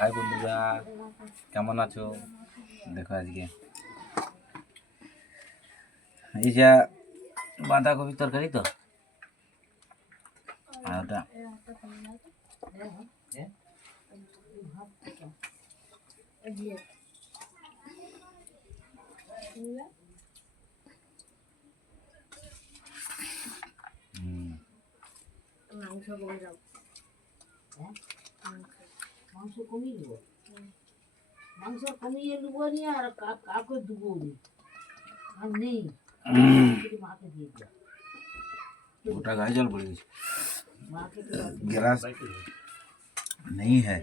High বন্ধুরা, কেমন আছো? দেখো আজকে এই যে বাঁধাকপির তরকারি তো, আর ওটা মাংস কমে যাও। মাংস কমিয়ে দেবো, মাংস কমিয়ে দেবো নি, আর কাউকে দেবো নি, আর নেই, মাকে দিয়ে দাও। ওটা गाय जल पड़ गई, माके गिलास नहीं है।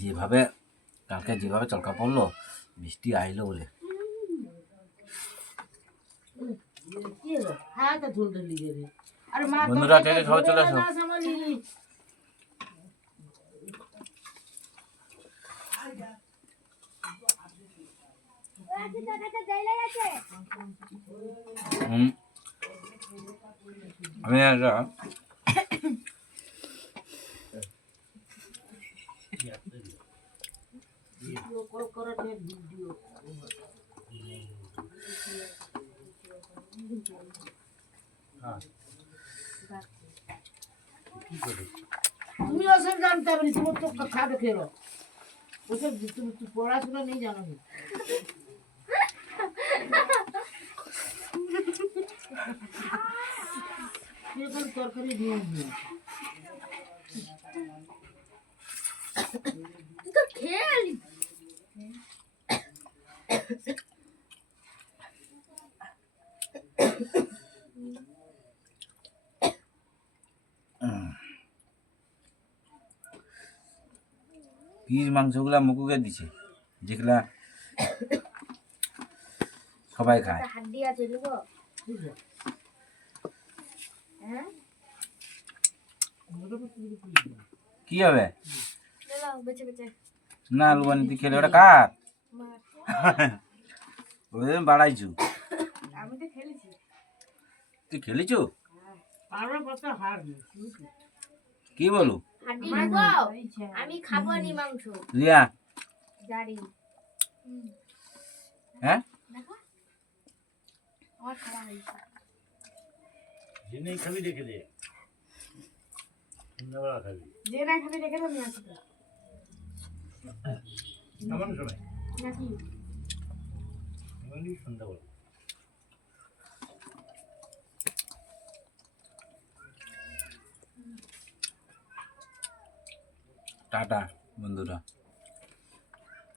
যেভাবে কালকে যেভাবে চলকা পড়লো, বৃষ্টি আইলো বলে বন্ধুরা কে খাওয়া চলে আসো। আমি একটা তুমি ওসব জানতে হবে না, তোমার তো কথা রেখে ওসব তুমি পড়াশোনা নেই জানো না। তরকারি দিয়ে খেয়াল পিস মাংসগুলা মুকুকে দিছে, যেগুলা সবাই খায়। হাড্ডি আছে নেবো। হ্যাঁ কি হবে বেঁচে বেঁচে না লুবানি তুই খেলে ওটা কার? ওই বাড়াইছু, আমি তো খেলেছি। তুই খেলিছু? পারো কত হার কি বলু? হাড্ডি নেবো, আমি খাবো নি মাংস। রিয়া জানি হ্যাঁ দেখো আমার খাওয়া হয়েছে। जिन्हें कभी देखे दे नवरा कभी যে না খাবে দেখে তো নিয়ে আসবে কেমন সময় নাকি এমনি সন্ধ্যাবেলা টাটা বন্ধুরা।